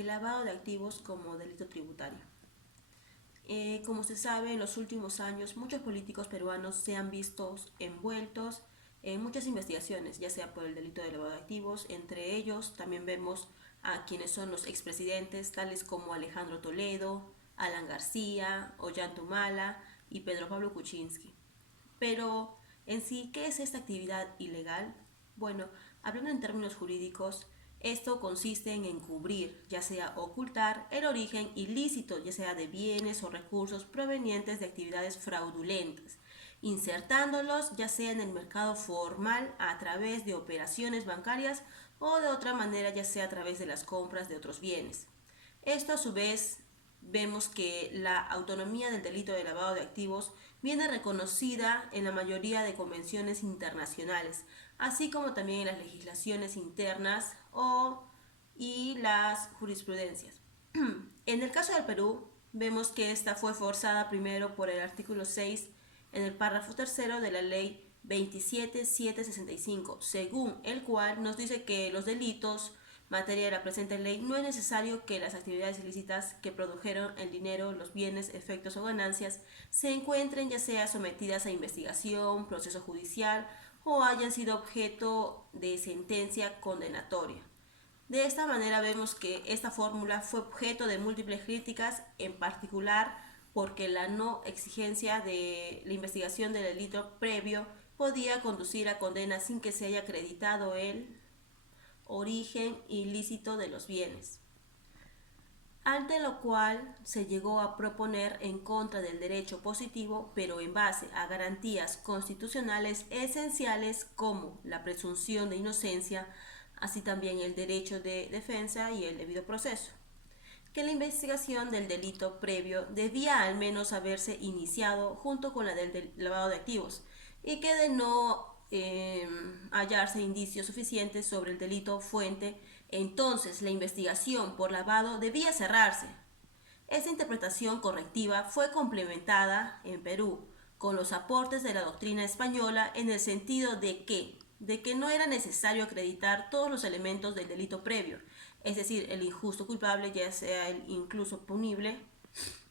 el lavado de activos como delito tributario. Como se sabe, en los últimos años muchos políticos peruanos se han visto envueltos en muchas investigaciones, ya sea por el delito de lavado de activos. Entre ellos también vemos a quienes son los expresidentes, tales como Alejandro Toledo, Alan García, Ollanta Humala y Pedro Pablo Kuczynski. Pero en sí, ¿qué es esta actividad ilegal? Bueno, hablando en términos jurídicos, esto consiste en encubrir, ya sea ocultar, el origen ilícito, ya sea de bienes o recursos provenientes de actividades fraudulentas, insertándolos ya sea en el mercado formal a través de operaciones bancarias o de otra manera, ya sea a través de las compras de otros bienes. Esto a su vez vemos que la autonomía del delito de lavado de activos viene reconocida en la mayoría de convenciones internacionales, así como también en las legislaciones internas y las jurisprudencias. En el caso del Perú, vemos que esta fue forzada primero por el artículo 6 en el párrafo tercero de la ley 27765, según el cual nos dice que los delitos materia de la presente ley no es necesario que las actividades ilícitas que produjeron el dinero, los bienes, efectos o ganancias se encuentren ya sea sometidas a investigación, proceso judicial o hayan sido objeto de sentencia condenatoria. De esta manera vemos que esta fórmula fue objeto de múltiples críticas, en particular porque la no exigencia de la investigación del delito previo podía conducir a condena sin que se haya acreditado el origen ilícito de los bienes, ante lo cual se llegó a proponer en contra del derecho positivo, pero en base a garantías constitucionales esenciales como la presunción de inocencia, así también el derecho de defensa y el debido proceso, que la investigación del delito previo debía al menos haberse iniciado junto con la del lavado de activos y que de no hallarse indicios suficientes sobre el delito fuente, entonces la investigación por lavado debía cerrarse. Esta interpretación correctiva fue complementada en Perú con los aportes de la doctrina española en el sentido de que no era necesario acreditar todos los elementos del delito previo, es decir, el injusto culpable, ya sea el incluso punible,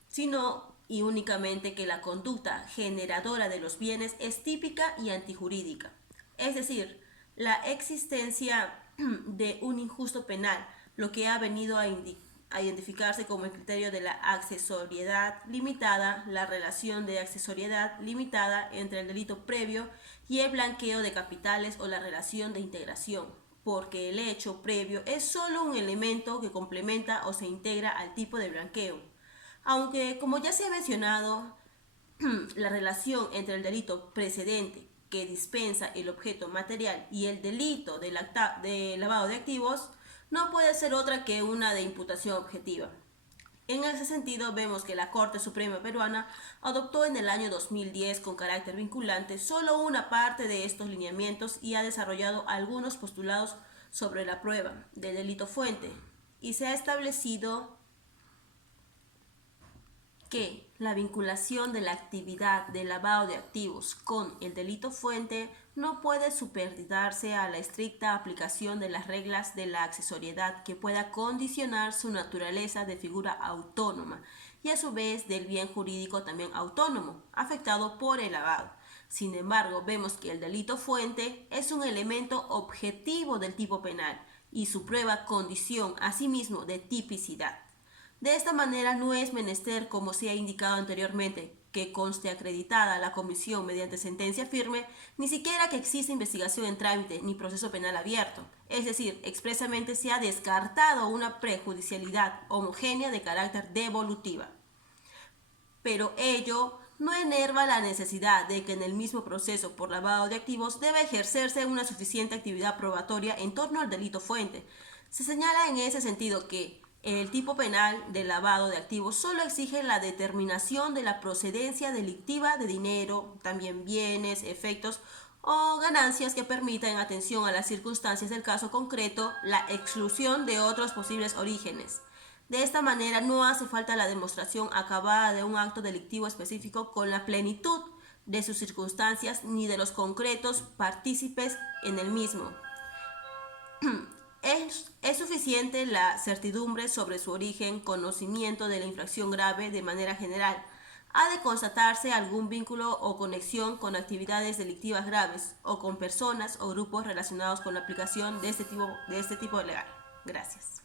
sino y únicamente que la conducta generadora de los bienes es típica y antijurídica. Es decir, la existencia de un injusto penal, lo que ha venido a identificarse como el criterio de la accesoriedad limitada, la relación de accesoriedad limitada entre el delito previo y el blanqueo de capitales o la relación de integración, porque el hecho previo es solo un elemento que complementa o se integra al tipo de blanqueo. Aunque, como ya se ha mencionado, la relación entre el delito precedente que dispensa el objeto material y el delito de lavado de activos no puede ser otra que una de imputación objetiva. En ese sentido, vemos que la Corte Suprema Peruana adoptó en el año 2010 con carácter vinculante solo una parte de estos lineamientos y ha desarrollado algunos postulados sobre la prueba del delito fuente, y se ha establecido que la vinculación de la actividad de lavado de activos con el delito fuente no puede supeditarse a la estricta aplicación de las reglas de la accesoriedad que pueda condicionar su naturaleza de figura autónoma y a su vez del bien jurídico también autónomo, afectado por el lavado. Sin embargo, vemos que el delito fuente es un elemento objetivo del tipo penal y su prueba condición asimismo de tipicidad. De esta manera no es menester, como se ha indicado anteriormente, que conste acreditada la comisión mediante sentencia firme, ni siquiera que exista investigación en trámite ni proceso penal abierto. Es decir, expresamente se ha descartado una prejudicialidad homogénea de carácter devolutiva. Pero ello no enerva la necesidad de que en el mismo proceso por lavado de activos debe ejercerse una suficiente actividad probatoria en torno al delito fuente. Se señala en ese sentido que el tipo penal de lavado de activos solo exige la determinación de la procedencia delictiva de dinero, también bienes, efectos o ganancias que permitan, en atención a las circunstancias del caso concreto, la exclusión de otros posibles orígenes. De esta manera no hace falta la demostración acabada de un acto delictivo específico con la plenitud de sus circunstancias ni de los concretos partícipes en el mismo. Es suficiente la certidumbre sobre su origen, conocimiento de la infracción grave de manera general. Ha de constatarse algún vínculo o conexión con actividades delictivas graves o con personas o grupos relacionados con la aplicación de este tipo legal. Gracias.